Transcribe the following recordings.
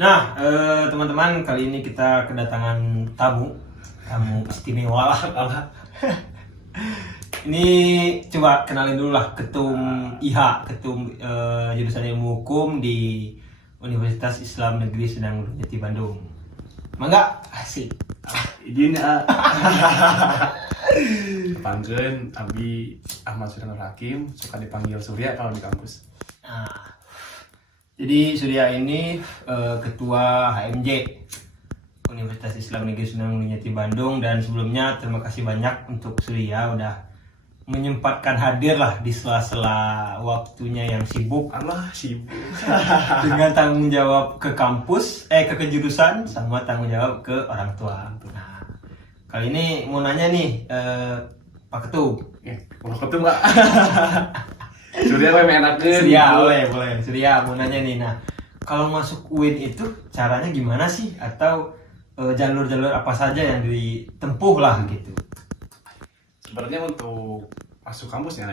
Nah, teman-teman, kali ini kita kedatangan tamu istimewa lah. Ini coba kenalin dulu lah, ketum IH, ketum jurusan ilmu hukum di Universitas Islam Negeri Serdang Jati Bandung. Mangga, asik. Izin Panggen Abi Ahmad Surya Nur Hakim, suka dipanggil Surya kalau di kampus. Nah, jadi Surya ini ketua HMJ Universitas Islam Negeri Serdang Jati Bandung, dan sebelumnya terima kasih banyak untuk Surya udah menyempatkan hadir lah di sela-sela waktunya yang sibuk Allah sibuk dengan tanggung jawab ke kampus, ke kejurusan sama tanggung jawab ke orang tua. Nah, kali ini mau nanya nih Pak Ketum. mau ketemu nggak? Surya apa yang enakin? Surya, boleh. Surya mau nanya nih, nah kalau masuk UIN itu caranya gimana sih? Atau jalur-jalur apa saja yang ditempuh lah gitu? Sebenarnya untuk masuk kampus ya,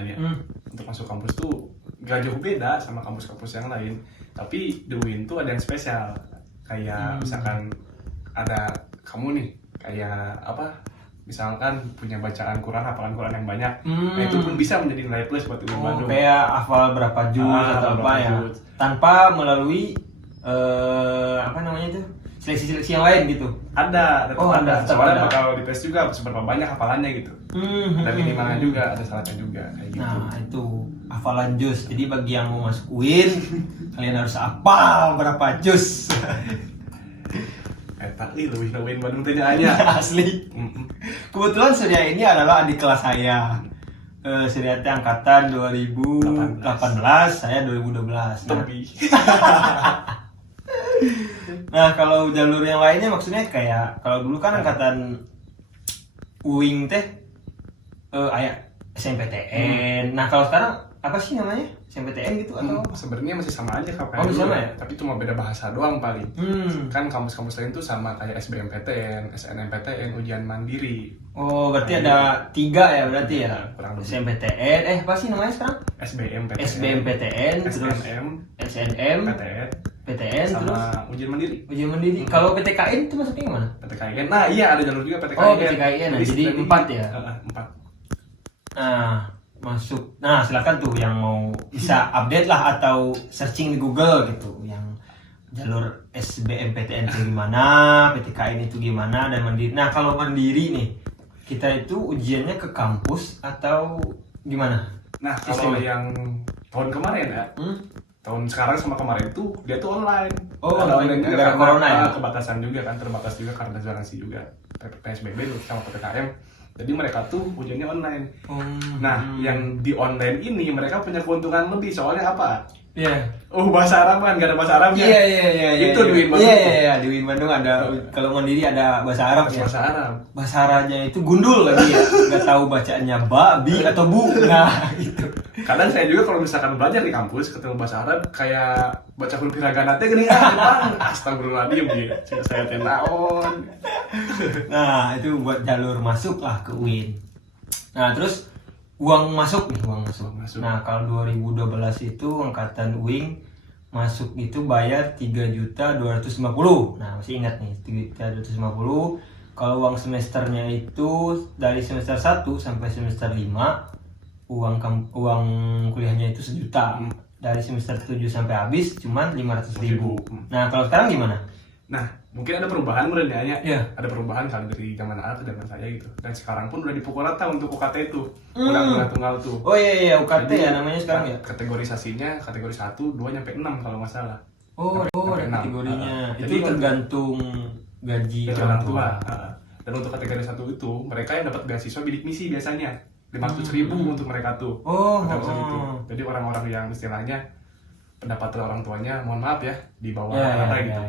untuk masuk kampus tuh gak jauh beda sama kampus-kampus yang lain. Tapi di UIN tuh ada yang spesial. Kayak misalkan ada kamu nih, kayak apa? Misalkan punya bacaan Quran, hafalan Quran yang banyak, nah itu pun bisa menjadi nilai plus buat UIN Bandung. Kayak hafal berapa juz atau apa ya, tanpa melalui apa namanya itu, seleksi yang lain gitu. Ada. Soalnya ada. bakal dites juga seberapa banyak hafalannya gitu. Dan minimalnya juga ada syaratnya juga kayak gitu. Nah itu hafalan juz. Jadi bagi yang mau masuk UIN, kalian harus hafal berapa juz. Tapi lebih UIN Bandung tanyaannya Asli. Kebetulan Surya ini adalah adik kelas saya. Surya itu angkatan 2018, saya 2012. Lebih. Nah, kalau jalur yang lainnya maksudnya kayak kalau dulu kan angkatan UIN teh SNMPTN. Nah, kalau sekarang apa sih namanya? SNMPTN gitu atau? Sebenarnya masih sama aja kayak dulu, sama ya? Tapi cuma beda bahasa doang paling. Kan kampus-kampus lain tuh sama kayak SBMPTN, SNMPTN, ujian mandiri. Oh, berarti ada 3 ya berarti ya? Kurang lebih. SNMPTN, apa sih namanya sekarang? SBMPTN, terus SNM, PTN, terus ujian mandiri. ujian mandiri. Kalau PTKN itu masuknya gimana? PTKN. Nah, iya ada jalur juga PTKN. Oh, PTKN. Nah, jadi 4 ya? 4. Nah, masuk. Nah, silakan tuh yang mau bisa update lah atau searching di Google gitu, yang jalur SBMPTN itu gimana, PTKN itu gimana, dan mandiri. Nah, kalau mandiri nih, kita itu ujiannya ke kampus atau gimana? Nah, kalau yang tahun kemarin ya, tahun sekarang sama kemarin tuh dia tuh online. Oh, online juga gara-gara corona ya? Kebatasan juga kan, terbatas juga karena zonasi juga PSBB sama PPKM. Jadi mereka tuh ujiannya online. Nah, yang di online ini mereka punya keuntungan lebih, soalnya apa? Iya. Oh, bahasa Arab kan, gak ada bahasa Arabnya. Iya. Itu di UIN Bandung. Iya, di UIN Bandung ada, kalau mandiri ada bahasa Arab ya. Bahasa Arab. Bahasa Arabnya itu gundul lagi ya. Gak tahu bacaannya bi atau bu. Nah, gitu. Kadang saya juga kalau misalkan belajar di kampus ketemu bahasa Arab kayak baca huruf hiragana teh gini astagfirullahaladzim gitu. Saya teh naon. Nah, itu buat jalur masuk lah ke UIN. Nah, terus uang masuk. Nah, kalau 2012 itu angkatan UIN masuk itu bayar 3.250.000. Nah, masih ingat nih, 3.250.000. Kalau uang semesternya itu dari semester 1 sampai semester 5, uang kuliahnya itu 1 juta. Dari semester 7 sampai habis cuman 500.000. Nah, kalau sekarang gimana? Nah, mungkin ada perubahan menurutnya. Iya. Ada perubahan kalau dari zaman A ke zaman saya gitu. Dan sekarang pun udah dipukul rata untuk UKT itu. Undang-undang tunggal tuh. Oh iya, UKT. Jadi, ya namanya sekarang ya. Kategorisasinya kategori 1, 2 nyampe 6 kalau nggak salah. Oh, sampai ada kategorinya. Itu jadi tergantung gaji orang tua. Dan untuk kategori 1 itu, mereka yang dapat beasiswa bidik misi biasanya 500.000 untuk mereka tuh. Itu. Jadi orang-orang yang istilahnya pendapatan orang tuanya, mohon maaf ya, di bawah gitu.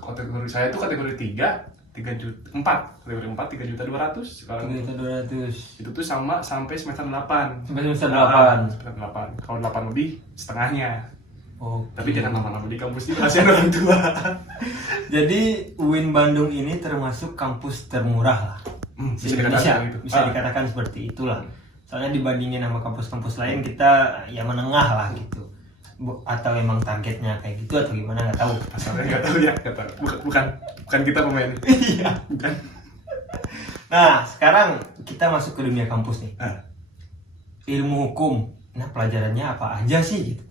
Kategori saya itu kategori 4 kategori 3.200.000 sekarang. 3.200.000 itu tuh sama sampai semester 8. Sampai semester 8. Semester 8. Kalau 8 lebih setengahnya. Tapi Okay. jangan lama-lama di kampus itu kasihan orang tua. Jadi UIN Bandung ini termasuk kampus termurah lah. Bisa dikatakan gitu. Bisa dikatakan seperti itulah. Soalnya dibandingin sama kampus-kampus lain kita ya menengah lah gitu. atau emang targetnya kayak gitu atau gimana nggak tahu. Asalnya nggak tahu ya, nggak tahu. Bukan kita pemain. Iya. Bukan. Nah sekarang kita masuk ke dunia kampus nih. Ilmu hukum, nah pelajarannya apa aja sih gitu?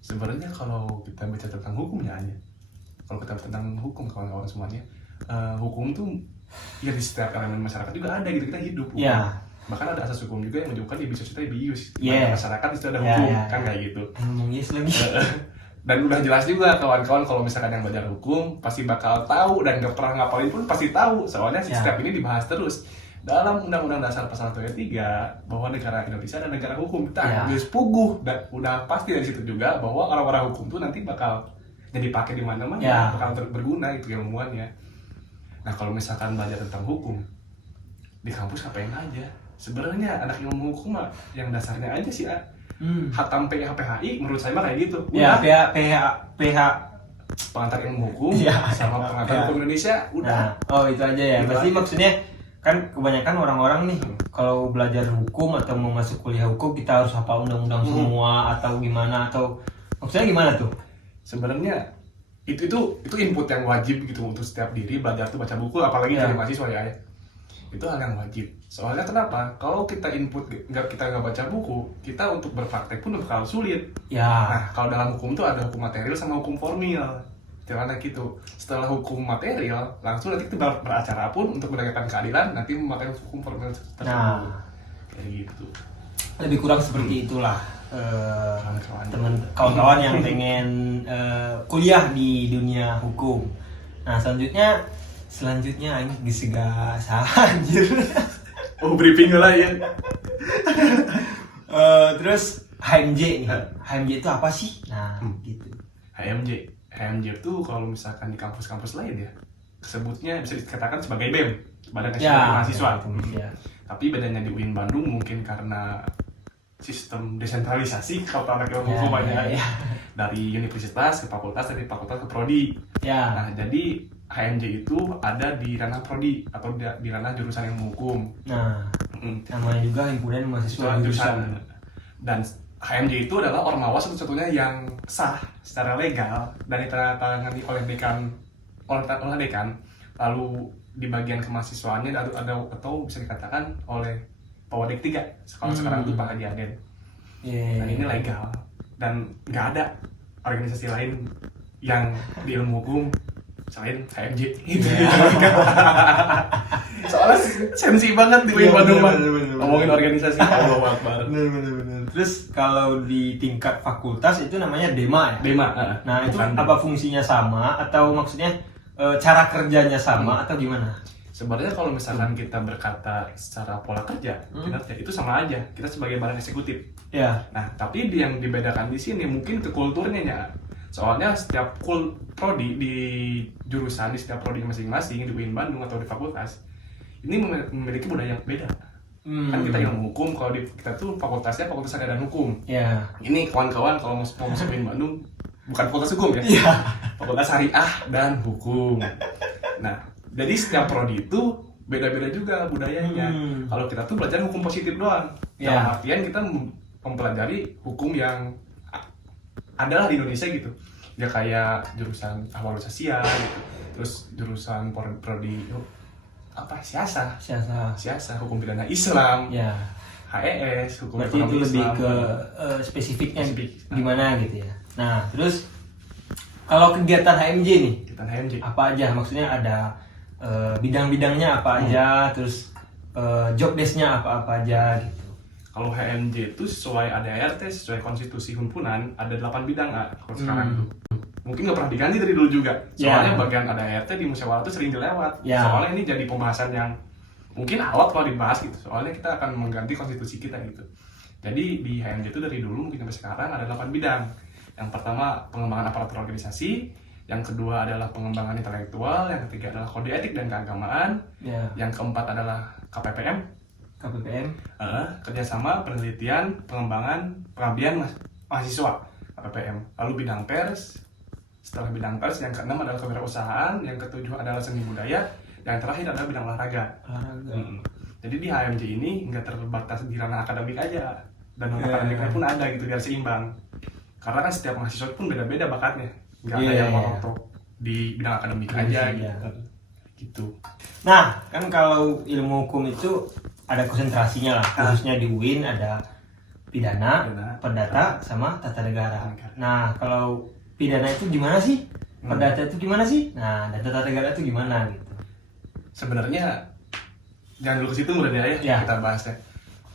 Sebenarnya kalau kita bicara tentang hukumnya aja, kalau kita tentang hukum kawan-kawan semuanya, hukum tuh ya di setiap elemen masyarakat juga ada gitu, kita hidup. Ya. Bahkan ada asas hukum juga yang menunjukkan di bisa kita bius. Yeah. Masyarakat itu ada hukum, kan kayak gitu. Ngomong yes lagi. Dan udah jelas juga kawan-kawan kalau misalkan yang belajar hukum pasti bakal tahu, dan gak pernah ngapalin pun pasti tahu. Soalnya setiap ini dibahas terus dalam Undang-Undang Dasar Pasal 1 ayat 3 bahwa negara Indonesia adalah negara hukum. Kita puguh dan udah pasti dari situ juga bahwa orang-orang hukum tuh nanti bakal jadi pakai di mana-mana, bakal berguna itu ilmuannya. Nah kalau misalkan belajar tentang hukum di kampus ngapain aja? Sebenarnya anak ilmu hukum mah yang dasarnya aja sih, hatam PHI menurut saya mah kayak gitu. Udah. Ya, PH pengantar ilmu hukum sama pengantar hukum Indonesia udah. Nah, itu aja ya. Pasti maksudnya kan kebanyakan orang-orang nih kalau belajar hukum atau mau masuk kuliah hukum kita harus hafal undang-undang semua atau gimana, atau maksudnya gimana tuh? Sebenarnya itu input yang wajib gitu untuk setiap diri belajar tuh baca buku, apalagi dari mahasiswa ya. Itu hal yang wajib. Soalnya kenapa? Kalau kita kita nggak baca buku, kita untuk berpraktek pun bakal sulit. Nah, kalau dalam hukum tuh ada hukum material sama hukum formil. Caranya gitu. Setelah hukum material, langsung nanti kita beracara pun untuk menegakkan keadilan, nanti memakai hukum formil tersebut. Kayak gitu. Lebih kurang seperti itulah. Kawan-kawan yang pengen kuliah di dunia hukum. Nah, selanjutnya ini gesegas anjir. Oh, briefing lah ya. Terus HMJ nih. HMJ itu apa sih? Nah, gitu. HMJ itu kalau misalkan di kampus-kampus lain ya, sebutnya bisa dikatakan sebagai BEM, Badan Eksekutif Mahasiswa. Tapi bedanya di UIN Bandung mungkin karena sistem desentralisasi kalau anak ilmu hukum banyak dari universitas ke fakultas, dari fakultas ke prodi. Nah, jadi HMJ itu ada di ranah prodi atau di ranah jurusan ilmu hukum. Nah, namanya juga himpunan mahasiswa jurusan. Dan HMJ itu adalah ormawa satu-satunya yang sah secara legal dan ditandatangani oleh dekan, lalu di bagian kemahasiswaannya atau bisa dikatakan oleh Pawadek 3. Kalau sekarang itu Pak Haji Aden. Dan ini legal dan nggak ada organisasi lain yang di ilmu hukum selain HMJ. Soalnya sensi banget di UIN Bandung ngomongin organisasi. Allah Akbar. Bener. Terus kalau di tingkat fakultas itu namanya DEMA ya? Nah itu apa fungsinya sama atau maksudnya cara kerjanya sama atau gimana? Sebenarnya kalau misalkan kita berkata secara pola kerja, kinerja itu sama aja. Kita sebagai badan eksekutif. Nah, tapi yang dibedakan di sini mungkin ke kulturnya ya. Soalnya setiap prodi di jurusan, di setiap prodi masing-masing di UIN Bandung atau di fakultas ini memiliki budaya yang beda. Kan kita ilmu hukum, kalau kita tuh fakultasnya fakultas agama dan hukum. Ini kawan-kawan kalau mau masuk UIN Bandung bukan fakultas hukum ya. Fakultas syariah dan hukum. Nah, jadi setiap prodi itu beda-beda juga budayanya. Kalau kita tuh belajar hukum positif doang. Dalam artian kita mempelajari hukum yang adalah di Indonesia gitu. Ya kayak jurusan ahwal sosial gitu. Terus jurusan prodi siasa, hukum pidana Islam. HES, hukum berarti itu lebih Islam, ke spesifiknya gimana gitu ya. Nah, terus kalau kegiatan HMJ nih, apa aja? Maksudnya ada bidang-bidangnya apa aja, terus job desk-nya apa-apa aja gitu. Kalau HMJ itu sesuai ADART, sesuai konstitusi himpunan, ada 8 bidang kalau sekarang itu. Mungkin nggak pernah diganti dari dulu juga. Soalnya bagian ADART di musyawarah itu sering dilewat. Soalnya ini jadi pembahasan yang mungkin alot kalau dibahas gitu. Soalnya kita akan mengganti konstitusi kita gitu. Jadi di HMJ itu dari dulu mungkin sampai sekarang ada 8 bidang. Yang pertama pengembangan aparatur organisasi, yang kedua adalah pengembangan intelektual, yang ketiga adalah kode etik dan keagamaan, yang keempat adalah KPPM, kerjasama, penelitian, pengembangan, pengabdian mahasiswa, KPPM. Lalu bidang pers, setelah bidang pers yang keenam adalah kewirausahaan, yang ketujuh adalah seni budaya, yang terakhir adalah bidang olahraga. Jadi di HMJ ini nggak terbatas di ranah akademik aja, dan non akademiknya pun ada gitu biar seimbang. Karena kan setiap mahasiswa pun beda-beda bakatnya, nggak Iya, ada yang iya. montok di bidang akademik aja Iya. gitu. Nah, kan kalau ilmu hukum itu ada konsentrasinya lah, khususnya di UIN ada pidana, perdata, sama tata negara. Nah, kalau pidana itu gimana sih? Perdata itu gimana sih? Nah, dan tata negara itu gimana gitu? Sebenarnya jangan dulu ke situ mulai ya, Ya. kita bahasnya.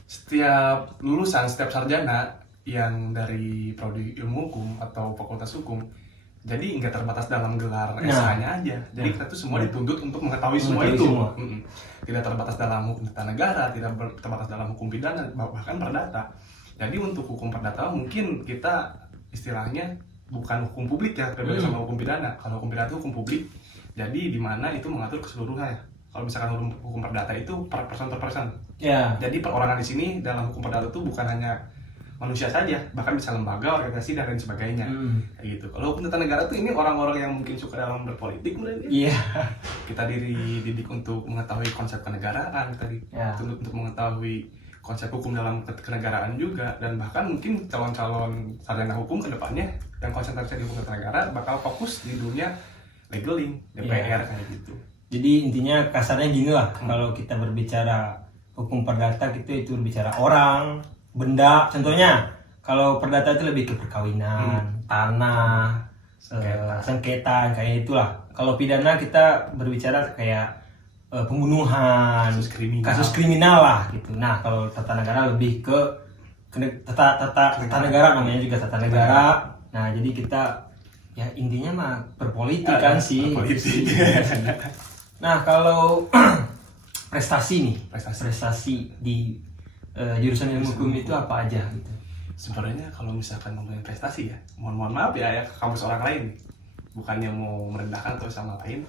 Setiap lulusan, setiap sarjana yang dari prodi ilmu hukum atau fakultas hukum, jadi nggak terbatas dalam gelar SH-nya aja. Jadi kita tuh semua dituntut untuk mengetahui semua itu. Tidak terbatas dalam hukum tata negara, tidak terbatas dalam hukum pidana, bahkan perdata. Jadi untuk hukum perdata mungkin kita istilahnya bukan hukum publik ya, berbeda sama hukum pidana. Kalau hukum pidana itu hukum publik, jadi di mana itu mengatur keseluruhan. Kalau misalkan hukum perdata itu per person per person. Ya. Jadi perorangan di sini dalam hukum perdata itu bukan hanya manusia saja, bahkan bisa lembaga, organisasi dan lain sebagainya. Kayak gitu. Kalau hukum tata negara tuh ini orang-orang yang mungkin suka dalam berpolitik mulai. Iya. Kita dididik untuk mengetahui konsep kenegaraan tadi, untuk mengetahui konsep hukum dalam kenegaraan juga, dan bahkan mungkin calon-calon sarjana hukum ke depannya yang konsentrasi di hukum tata negara bakal fokus di dunia legaling, DPR kayak gitu. Jadi intinya kasarnya gini lah, kalau kita berbicara hukum perdata itu berbicara orang, benda. Contohnya kalau perdata itu lebih ke perkawinan, tanah, sengketa kayak itulah. Kalau pidana kita berbicara kayak pembunuhan, kasus kriminal lah gitu. Nah, kalau tata negara lebih ke tata negara, namanya juga tata negara. Nah, jadi kita ya intinya mah berpolitik kan sih. Nah, kalau prestasi di jurusan ilmu hukum itu apa aja gitu? Sebenarnya kalau misalkan ngomongin prestasi ya, mohon maaf ya ke kampus orang lain, bukannya mau merendahkan atau sama lain.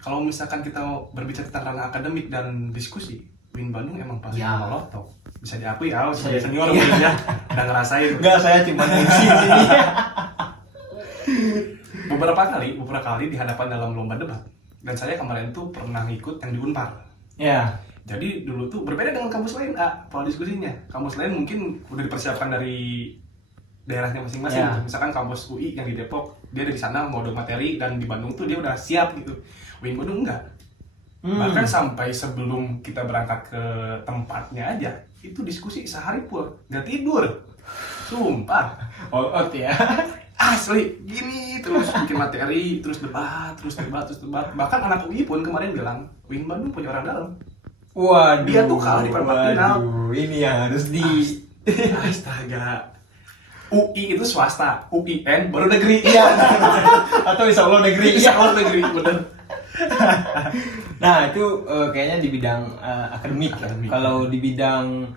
Kalau misalkan kita berbicara tentang ranah akademik dan diskusi, UIN Bandung emang pasti melontok. Bisa diakui ya, sebagai senior ya, udah ngerasain. Enggak, saya cuma ngisi sini. beberapa kali di hadapan dalam lomba debat. Dan saya kemarin tuh pernah ikut yang di Unpar. Ya. Jadi dulu tuh berbeda dengan kampus lain, pola diskusinya. Kampus lain mungkin udah dipersiapkan dari daerahnya masing-masing. Misalkan kampus UI yang di Depok, dia dari sana mau ada materi, dan di Bandung tuh dia udah siap gitu. UIN Bandung enggak. Bahkan sampai sebelum kita berangkat ke tempatnya aja, itu diskusi sehari pun nggak tidur. Sumpah. Out ya. Asli, gini terus bikin materi, terus debat. Bahkan anak UI pun kemarin bilang, UIN Bandung punya orang dalam. Waduh. Dia tuh kalah di perempat final. Ini yang harus Astaga. UI itu swasta, UIN baru negeri. Iya. Atau insya Allah negeri. Insya Allah negeri, bener. Nah, itu kayaknya di bidang akademik. Kalau di bidang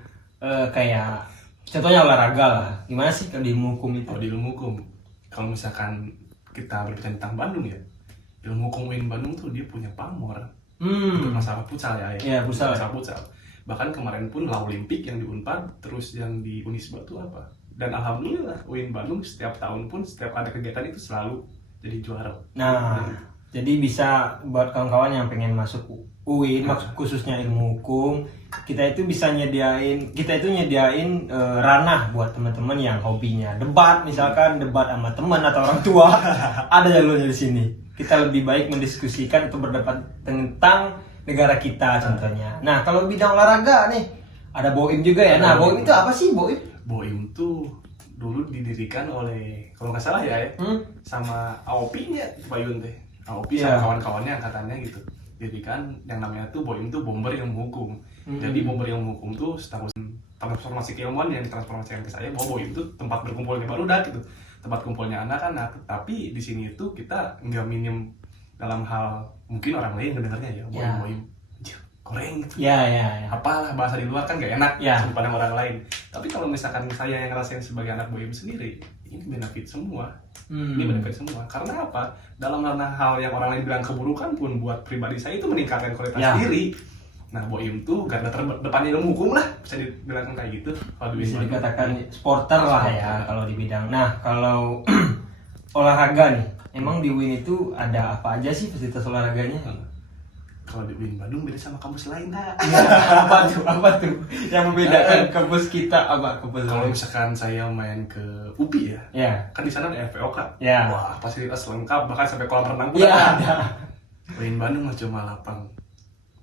kayak contohnya olahraga lah. Gimana sih kalau di ilmu hukum itu? Di ilmu hukum, kalau misalkan kita berbicara tentang Bandung ya, ilmu hukum UIN Bandung tuh dia punya pamor. Untuk masalah futsal ya. Futsal. Bahkan kemarin pun La Olimpik yang di Unpad, terus yang di Unisba tuh apa. Dan alhamdulillah UIN Bandung setiap tahun pun setiap ada kegiatan itu selalu jadi juara. Nah, jadi bisa buat kawan-kawan yang pengen masuk UIN, khususnya ilmu hukum, kita itu nyediain ranah buat teman-teman yang hobinya debat, misalkan debat sama teman atau orang tua. Ada jalurnya di sini. Kita lebih baik mendiskusikan atau berdebat tentang negara kita contohnya. Nah, kalau bidang olahraga nih, ada BOIM juga ya. Nah, BOIM itu apa sih BOIM? BOIM tuh dulu didirikan oleh, kalau nggak salah ya, sama AOP-nya Bayun teh. AOP sama kawan-kawannya angkatannya gitu. Didirikan yang namanya tuh BOIM tuh Bomber Ilmu Hukum. Jadi Bomber Ilmu Hukum tuh setahu transformasi keilmuan yang ditransformasikan ke saya, bahwa BOIM itu tempat berkumpulnya barudak gitu. Tempat kumpulnya anak-anak, tapi di sini itu kita nggak minim dalam hal mungkin orang lain mendengarnya ya, BOIM goreng gitu. Apalah bahasa di luar kan nggak enak pada orang lain. Tapi kalau misalkan saya yang ngerasain sebagai anak BOIM sendiri, ini benefit semua. Ini benefit semua. Karena apa? Dalam hal yang orang lain bilang keburukan pun buat pribadi saya itu meningkatkan kualitas diri. Nah, BOIM tuh garda terdepannya ilmu hukum lah, bisa dibilang kayak gitu. Bisa dikatakan supporter lah ya kalau di bidang. Nah, kalau olahraga nih, emang di UIN itu ada apa aja sih fasilitas olahraganya? kalau di UIN Bandung beda sama kampus lain, ha. Ya, apa tuh yang membedakan kampus kita, apa kampus Kalau lain? misalkan saya main ke UPI ya, Ya. kan di sana ada FPOK. Ya. Wah, fasilitas lengkap, bahkan sampai kolam renang pun Ya, ada. ada. UIN Bandung mah cuma lapang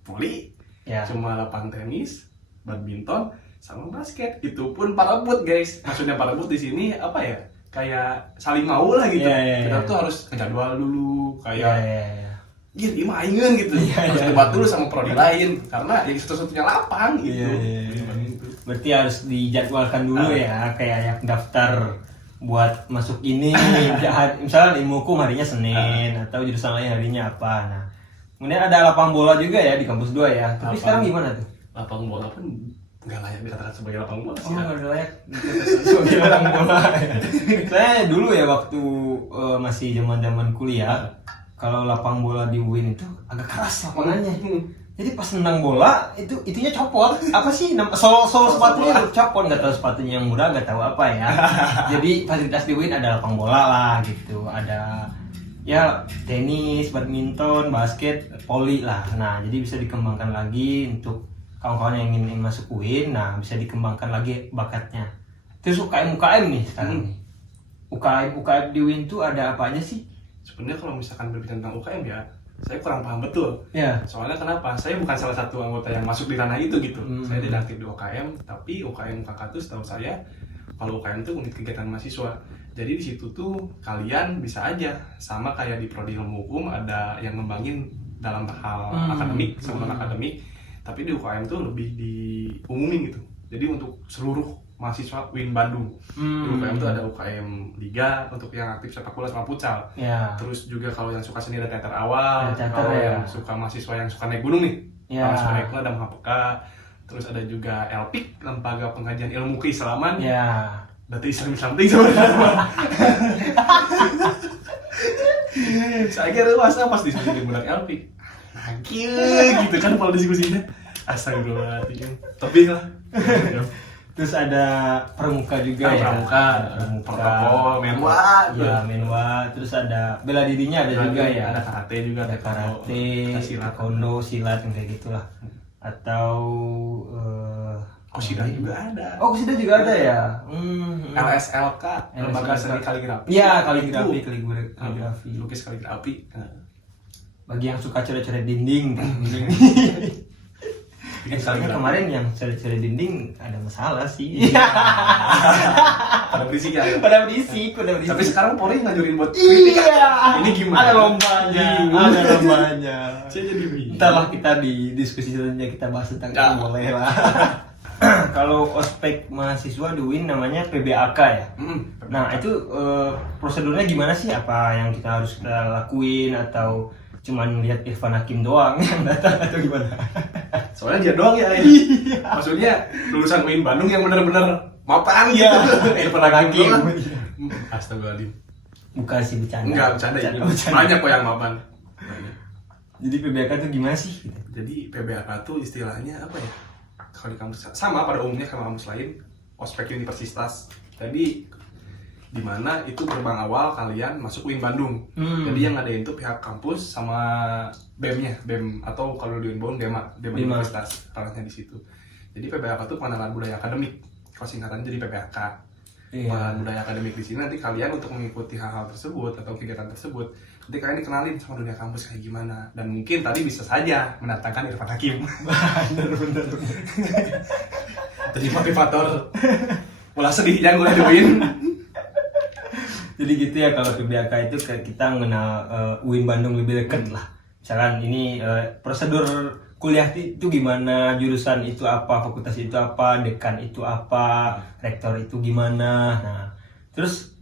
voli, Ya. cuma lapang tenis, badminton, sama basket. Itu pun parebut, guys. Maksudnya parebut di sini apa ya? Kayak saling mau lah gitu. Kita tuh harus ngejadwal dulu, Ya, kayak ya. gini mainin gitu. Harus debat dulu sama prodi lain karena ya satu-satunya lapang gitu. Iya. Berarti harus dijadwalkan dulu ya, kayak yang daftar buat masuk ini. Misalnya ilmu hukum harinya Senin atau jurusan lain harinya apa. Nah, kemudian ada lapang bola juga ya di kampus 2 ya. Tapi sekarang gimana tuh? Lapang bola pun nggak layak dikatakan sebagai lapang bola sih. Oh, nggak layak sebagai lapang bola. Saya dulu ya waktu masih zaman kuliah, kalau lapang bola di UIN itu agak keras lapangannya. Jadi pas nendang bola itunya copot. Apa sih sol sepatunya copot, nggak tahu sepatunya yang murah, nggak tahu apa ya. Jadi fasilitas di UIN ada lapang bola lah gitu. Ada ya tenis, badminton, basket, voli lah. Nah, jadi bisa dikembangkan lagi untuk kawan-kawan yang ingin masuk UIN. Nah, bisa dikembangkan lagi bakatnya. Terus UKM nih sekarang nih. UKM di UIN tuh ada apanya sih? Sebenarnya kalau misalkan berbicara tentang UKM ya, saya kurang paham betul. Ya. Soalnya kenapa? Saya bukan salah satu anggota yang masuk di ranah itu gitu. Saya tidak aktif di UKM, tapi UKM kakak tuh setahu saya, kalau UKM itu unit kegiatan mahasiswa. Jadi di situ tuh kalian bisa aja sama kayak di prodi ilmu hukum ada yang ngembangin dalam hal akademik, sama akademik. Tapi di UKM tuh lebih diumumin gitu. Jadi untuk seluruh mahasiswa UIN Bandung. Di UKM tuh ada UKM Liga untuk yang aktif sepak bola sama futsal. Ya. Terus juga kalau yang suka seni ada teater awal. Teater, Kalau ya. yang suka mahasiswa yang suka naik gunung nih, Ya. kalau suka naik gunung ada MHPK. Terus ada juga LPIK, Lembaga Pengkajian Ilmu Keislaman. Ya. Berarti Islam something sebenarnya. Saya kira masa pas diskusi di budak LPIK. Nagih gitu kan kalau diskusinya. Astagfirullahaladzim. Tapi lah. Terus ada pramuka juga ya. Pramuka, protokol, menwa. Ya, menwa. Terus ada bela dirinya ada juga ya. Ada karate juga, Ada karate, silat, taekwondo, silat yang kayak gitulah. Atau Kosida juga ada. Oh, Kosida juga ada ya. LSLK, Lembaga Seni Kaligrafi. Iya, kaligrafi. Lukis kaligrafi. Bagi yang suka coret-coret dinding. Soalnya kemarin yang coret-coret dinding ada masalah sih. Pada berisik ya. Pada berisik. Tapi sekarang Polri ngajurin buat Iya. Ini gimana? Ada lombanya. Saya jadi bingung. Entahlah, kita di diskusi selanjutnya kita bahas tentang itu, boleh lah. Kalau ospek mahasiswa di UIN namanya PBAK ya. Nah, itu prosedurnya gimana sih? Apa yang kita harus lakuin atau cuman lihat Irfan Hakim doang yang datang atau gimana? Soalnya dia doang ya. Maksudnya lulusan UIN Bandung yang benar-benar mapan gitu. Irfan Hakim. Astagfirullahaladzim. Bukan sih, bercanda. Enggak, bercanda ya. Banyak kok yang mapan. Jadi PBAK itu gimana sih? Jadi PBAK tuh istilahnya apa ya? Kalau di kampus sama pada umumnya sama kampus lain, ospek universitas. Jadi di mana itu gerbang awal kalian masuk UIN Bandung. Jadi yang ngadain itu pihak kampus sama BEM-nya, BEM atau kalau di UIN Bandung DEMA universitas, ranahnya di situ. Jadi PBAK itu pengenalan budaya akademik. Kalau singkatannya jadi PBAK. Pengenalan budaya akademik di sini nanti kalian untuk mengikuti hal-hal tersebut atau kegiatan tersebut, nanti kalian dikenalin sama dunia kampus kayak gimana. Dan mungkin tadi bisa saja mendatangkan Irfan Hakim. Bener. Jadi motivator. Mulai sedihnya gue di UIN. Jadi gitu ya, kalau PBAK itu kita mengenal UIN Bandung lebih dekat lah. Misalkan ini prosedur kuliah itu gimana, jurusan itu apa, fakultas itu apa, dekan itu apa, rektor itu gimana. Nah, terus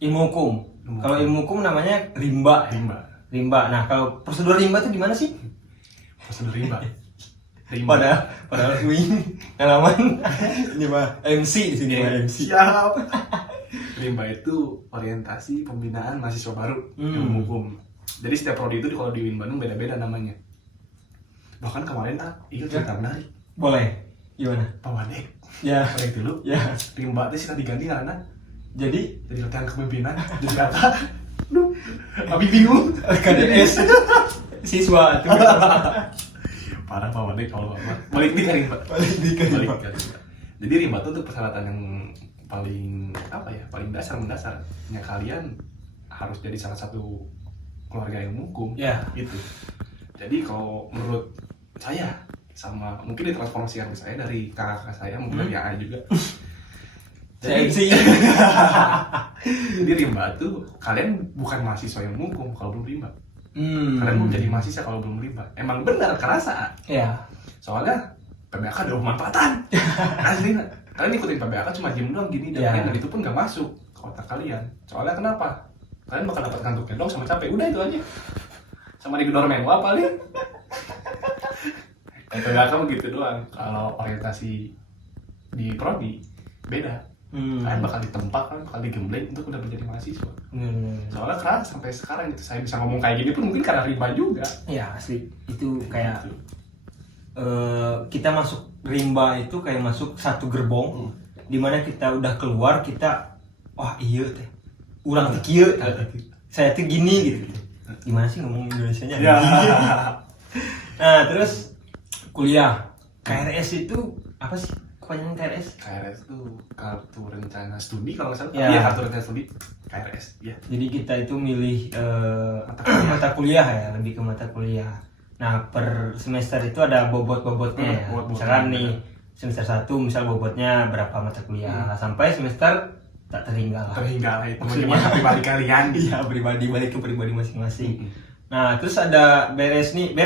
ilmu hukum. Kalau ilmu hukum namanya rimba. Nah, kalau prosedur rimba itu gimana sih? Prosedur rimba. Padahal UIN ngalaman ini mah MC di sini mah MC. Siap. Rimba itu orientasi pembinaan mahasiswa baru ilmu hukum. Jadi setiap prodi itu kalau di UIN Bandung beda-beda namanya. Bahkan kemarin ikut cerita menarik. Boleh. Gimana? Pak Wadek. Ya. Wadek dulu. Ya. Rimba itu sih diganti karena jadi latihan kepemimpinan. Jadi apa? Abi bingung. KDS siswa itu Parah Pak Wadek kalau Bapak. Balik nih kan Pak. Balik kan. Jadi rimba itu untuk persyaratan yang paling apa ya? Paling mendasar. Ya kalian harus jadi salah satu keluarga ilmu hukum. Ya. Gitu. Jadi kalau menurut saya sama mungkin ditransformasikan ke saya dari kakak saya mungkin dari AA juga. CMC. Jadi rimba tuh kalian bukan mahasiswa yang hukum kalau belum rimba. Kalian belum jadi mahasiswa kalau belum rimba. Emang benar kerasa. Ya. Soalnya PBAK ada manfaatan. Asli. Kalian ikutin PBAK cuma diem doang gini dan itu pun gak masuk ke otak kalian. Soalnya kenapa? Kalian bakal dapat kantuknya dong sama capek. Udah itu aja. Sama digedor mewah paling. PBAK begitu doang. Kalau orientasi di prodi beda. Kalian bakal ditempa kan, bakal digembleng untuk udah menjadi mahasiswa. Soalnya keras sampai sekarang itu saya bisa ngomong kayak gini pun mungkin karena rimba juga. Ya asli itu kayak kita masuk rimba itu kayak masuk satu gerbong, dimana kita udah keluar kita wah iya teh, urang teh kieu, saya tuh gini gitu. Gimana sih ngomong Indonesianya? Ya. Nah terus kuliah KRS itu apa sih? Kepanjangan KRS? KRS itu kartu rencana studi kalau nggak salah. Ya. Iya kartu rencana studi KRS. Iya. Jadi kita itu milih mata kuliah ya, lebih ke mata kuliah. Nah per semester itu ada bobot-bobotnya ya. Misalkan nih semester 1 misal bobotnya berapa mata kuliah, sampai semester tak terhingga lah. Terhingga lah itu masa pribadi kalian. Iya pribadi, balik ke pribadi masing-masing. Nah terus ada beres nih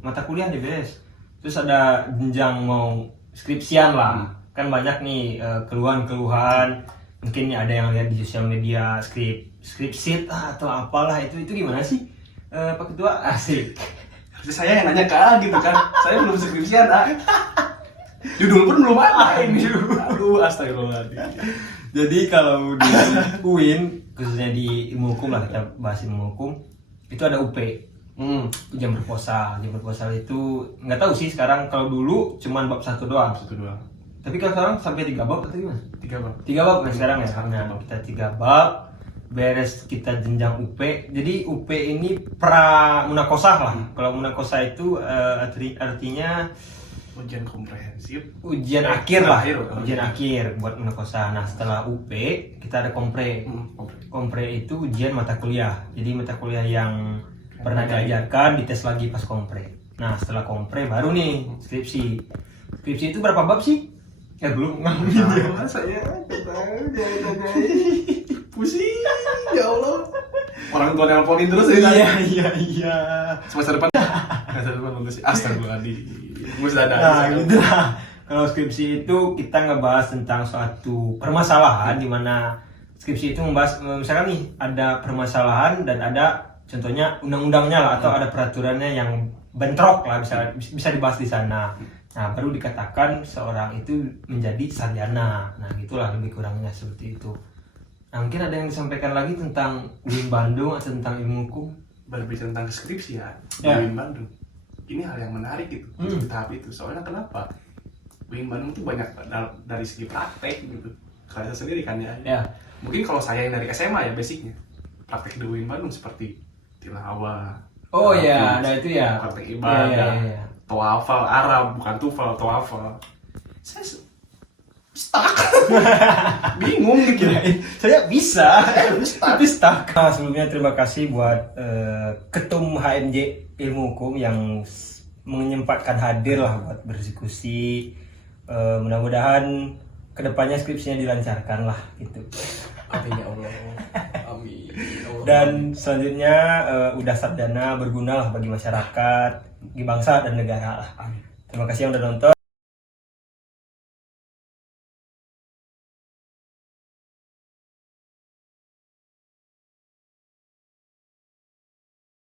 mata kuliah nih beres. Terus ada jenjang mau skripsian lah, kan banyak nih keluhan-keluhan. Mungkin ada yang lihat di sosial media skripsi atau apalah itu gimana sih Pak Ketua? Asik. Harusnya saya yang nanya ke A gitu kan. Saya belum skripsian A. Judul pun belum ada ini. Aduh astagfirullahaladzim. Jadi kalau di UIN khususnya di ilmu hukum lah, kita bahas ilmu hukum itu ada UP. Ujian proposal itu nggak tahu sih sekarang. Kalau dulu cuman bab 1 doang. Tapi kalau sekarang sampai 3 bab atau gimana? 3 bab kan sekarang ya. Nah, kita 3 bab beres kita jenjang UP. Jadi UP ini pra munakosah lah. Kalau munakosah itu artinya ujian komprehensif. Ujian akhir lah. Ujian akhir buat munakosah. Nah, setelah UP kita ada kompre. Kompre itu ujian mata kuliah. Jadi mata kuliah yang pernah diajarkan dites lagi pas kompre. Nah setelah kompre baru nih skripsi. Skripsi itu berapa bab sih? Ya belum ngambil. Saya pusing ya Allah. Orang tua nelponin terus ya. Iya. Semester depan lulus. Astagfirullahaladzim. Musdada. Nah gitu lah. Kalau skripsi itu kita ngebahas tentang suatu permasalahan di mana skripsi itu membahas misalkan nih ada permasalahan dan ada contohnya undang-undangnya lah atau ada peraturannya yang bentrok lah, bisa dibahas di sana. Nah baru dikatakan seorang itu menjadi sarjana. Nah gitulah lebih kurangnya seperti itu. Nah mungkin ada yang disampaikan lagi tentang UIN Bandung atau tentang ilmu hukum? Berbicara tentang skripsi ya. UIN Bandung ini hal yang menarik gitu di tahap itu. Soalnya kenapa? UIN Bandung tuh banyak dari segi praktek gitu. Kalian sendiri kan ya. Mungkin kalau saya yang dari SMA ya basicnya praktek di UIN Bandung seperti tilawah. Oh iya, ada itu ya. Praktek ibadah. Tawafal Arab, bukan tufal, tawafal. Saya stuck. Bingung gitu. Saya bisa, tapi stuck. Nah, sebelumnya terima kasih buat Ketum HMJ Ilmu Hukum yang menyempatkan hadir lah buat berdiskusi. Mudah-mudahan kedepannya skripsinya dilancarkan lah gitu. Amin ya Allah. Amin. Dan selanjutnya udah sarjana berguna lah bagi masyarakat, bagi bangsa dan negara lah. Terima kasih yang udah nonton.